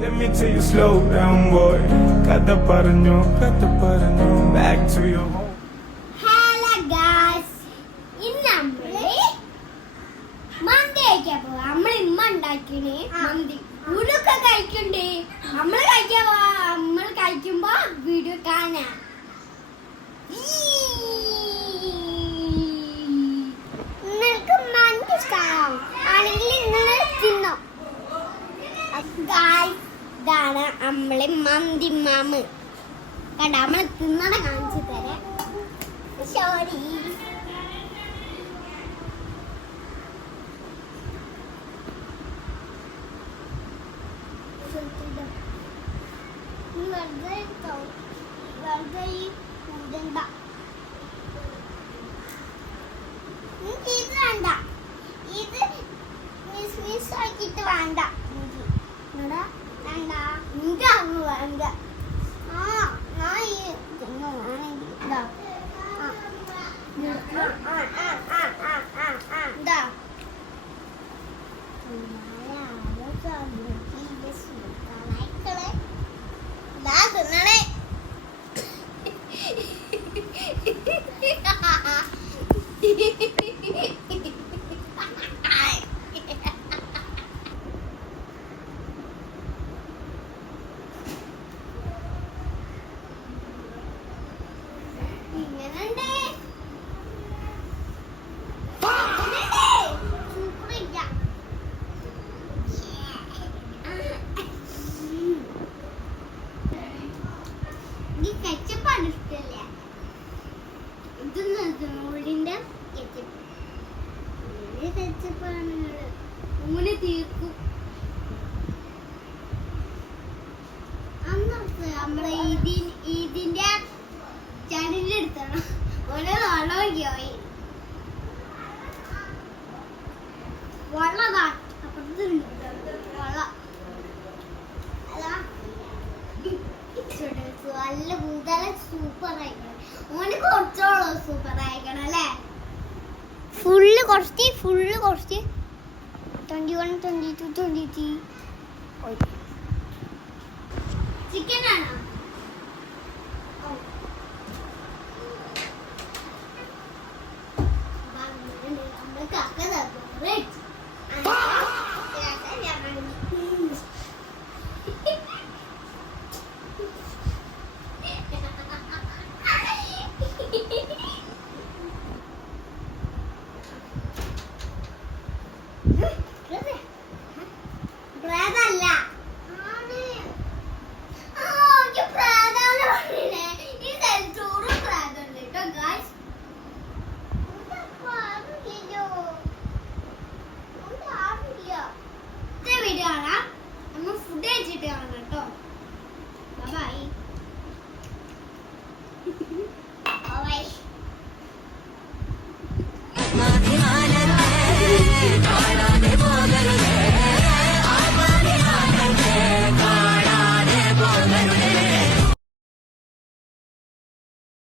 Let me tell you slow down boy. Kata paranyo. Back to your home. Hello guys. ഇന്ന് നമ്മള് മന്തി കഴിക്കാൻ പോവാ. നമ്മൾ ഇമ്മ ഉണ്ടാക്കിന് മന്തി. ഉടുക്ക കഴിക്കണ്ടേ. നമ്മൾ കഴിക്കാൻ പോവാ. നമ്മൾ കഴിക്കുമ്പോ വീഡിയോ കാണാ. നിങ്ങൾക്ക് മന്തി ഇഷ്ടമാണോ? ആണെങ്കിൽ നിങ്ങൾ തിന്നോ. ഗായ്സ് ഇതാണ് നമ്മളെ മന്തി മാമ്. കണ്ട നമ്മൾ തിന്നണ കാണിച്ചു തരാം. സോറി. ഇത് വേണ്ട, ഇത് മിസ് ആക്കിയിട്ട് വേണ്ട. വേണ്ട എനിക്ക് അങ്ങ് വേണ്ട. ഞാൻ ഈ തിന്നുവാണെങ്കിൽ ഇതാ തിന്നണേ. ൂനെ തീർക്കും. അന്നൊക്കെ നമ്മളെ ഇതിന്റെ ചടിന്റെ അടുത്താണ് ഓരോ വെള്ളമൊക്കെയായി. വെള്ളതാ അപ്പുറത്തുണ്ട് വെള്ളം. അതാ നല്ല കൂടുതൽ സൂപ്പർ ആയിക്കണം. ഓന് കുറച്ചോളൂ സൂപ്പർ ആയിക്കണം അല്ലേ. ഫുള്ള് കുറച്ച് 21, 22, 23. ചിക്കൻ ആണോ? ഫുഡ് കഴിച്ചിട്ട് കാണാം കേട്ടോ. ബൈ.